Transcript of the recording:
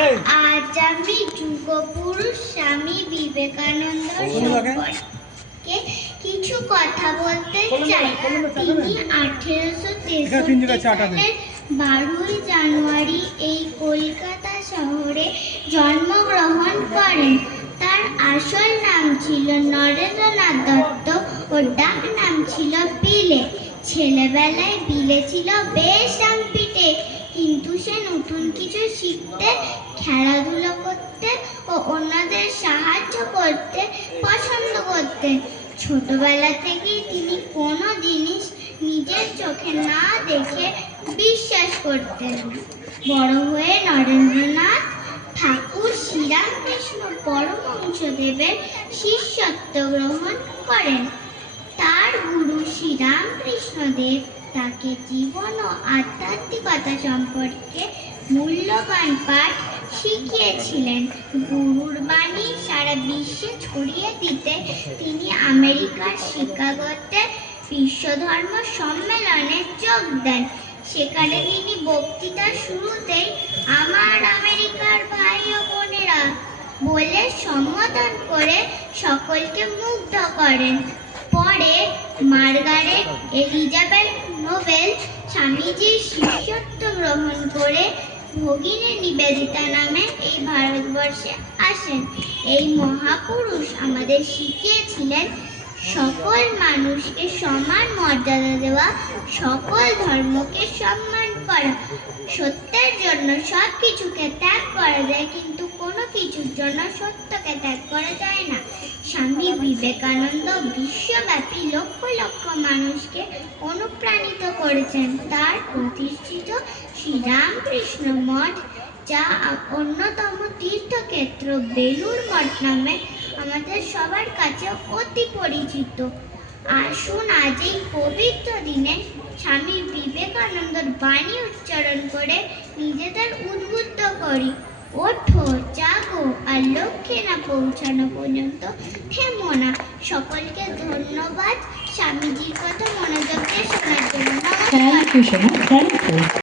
আজ আমি যুগপুরুষ স্বামী বিবেকানন্দ সম্পর্কে কিছু কথা বলতে চাই। তিনি 1863 সালের 12 জানুয়ারি এই কলকাতা শহরে জন্মগ্রহণ করেন। তার আসল নাম ছিল নরেন্দ্রনাথ দত্ত ও ডাক নাম ছিল বিলে। ছেলেবেলায় বিলে ছিল বেশ আংপিটে, কিন্তু সে নতুন কিছু শিখতে, খেলাধুলো করতে ও অন্যদের সাহায্য করতে পছন্দ করতেন। ছোটবেলা থেকেই তিনি কোনো জিনিস নিজের চোখে না দেখে বিশ্বাস করতেন না। বড় হয়ে নরেন্দ্রনাথ ঠাকুর শ্রীরামকৃষ্ণ পরমহংসদেবের শিষ্যত্ব গ্রহণ করেন। তার গুরু শ্রীরামকৃষ্ণদেব তাকে জীবন ও আধ্যাত্মিকতা সম্পর্কে মূল্যবান পাঠ শিখিয়েছিলেন। গুরুর বাণী সারা বিশ্বে ছড়িয়ে দিতে তিনি আমেরিকার শিকাগোতে বিশ্ব ধর্ম সম্মেলনে যোগ দেন। সেখানে তিনি বক্তৃতার শুরুতেই "আমার আমেরিকার ভাই ও বোনেরা" বলে সম্বোধন করে সকলকে মুগ্ধ করেন। পরে মার্গারেট এলিজাবেথ নোবেল স্বামীজির শিষ্যত্ব গ্রহণ করে ভগিনী নিবেদিতা নামে এই ভারতবর্ষে আসেন। এই মহাপুরুষ আমাদের শিখিয়েছিলেন সকল মানুষকে সমান মর্যাদা দেওয়া, সকল ধর্মকে সম্মান করা। সত্যের জন্য সব কিছুকে ত্যাগ করা যায়, কিন্তু কোনো কিছুর জন্য সত্যকে ত্যাগ করা যায় না। স্বামী বিবেকানন্দ বিশ্বব্যাপী লক্ষ লক্ষ মানুষকে অনুপ্রাণিত করেছেন। তার প্রতিষ্ঠিত শ্রীরামকৃষ্ণ মঠ, যা অন্যতম তীর্থক্ষেত্র বেলুড় মঠ নামে আমাদের সবার কাছে অতি পরিচিত। আসুন আজ এই পবিত্র দিনে স্বামী বিবেকানন্দর বাণী উচ্চারণ করে নিজেদের উদ্বুদ্ধ করি। ওঠো, জাগো, আর লক্ষ্যে না পৌঁছানো পর্যন্ত থেমো না। সকলকে ধন্যবাদ স্বামীজির কথা মনোযোগ দিয়ে শোনার জন্য। নমস্কার।